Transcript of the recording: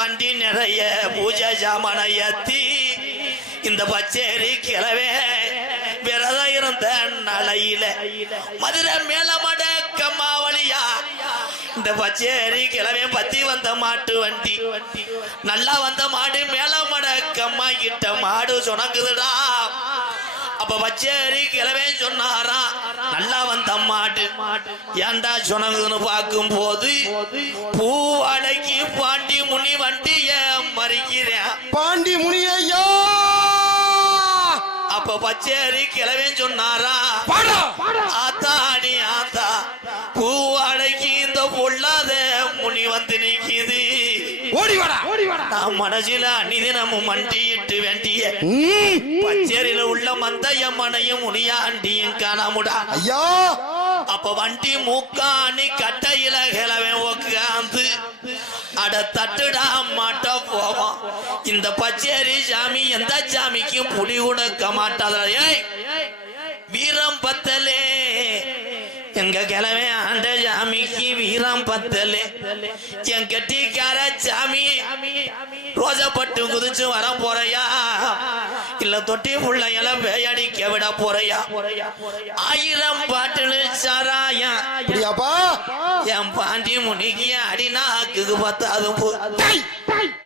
வண்டி நிறைய பூஜை ஜாமான ஏத்தி இந்த பச்சேரி கிளவே விரதம் இருந்த நலையில மதுரை மேலமட கம்மாவளியா இந்த பச்சேரி கிளவே பத்தி வந்த மாட்டு வண்டி நல்லா வந்த மாடு மேலமட கம்மா கிட்ட மாடு சுணங்குதுடா அப்ப பச்சேரி கிளவே சொன்னாரா நல்லா வந்த மாடு ஏன்டா சுணங்குதுன்னு பார்க்கும் போது பூ அடக்கி பாண்டி முனி வண்டிய மறிக்கிறேன் பாண்டி முனியையா! அப்ப பச்சேரி கிளவே சொன்னாரா? பாடா! ஆத்தாடி ஆத்தா பூ அடக்கி இந்த பொல்லாத முனி வந்து நிக்குது. நான் மனசில அணிதினமும் மண்டியிட்டு வேண்டிய. பச்சேரியில உள்ள மந்தையம்மனையும் முனியாண்டியும் காணாமுடா. ஐயா! அப்ப வண்டி மூக்காணி கட்டையில கிளவன் தட்டுடா மாட்ட போவான் இந்த பச்சேரி சாமி எந்த சாமிக்கும் புடி கொடுக்க மாட்டாத? ஏய் வீரம் பத்தலே. எங்க கிழமை ஆண்ட சாமிக்கு வீரம் பத்தலே. என் கட்டிக்கார சாமி ரோஜப்பட்டு குதிச்சு வர போறையா இல்ல தொட்டி புள்ளைங்கள பேயடிக்க விட போறையா? ஆயிரம் பாட்டுல சாராயா என் பாண்டி முனிக்கு அடினாக்கு பத்தாது போ டேய்!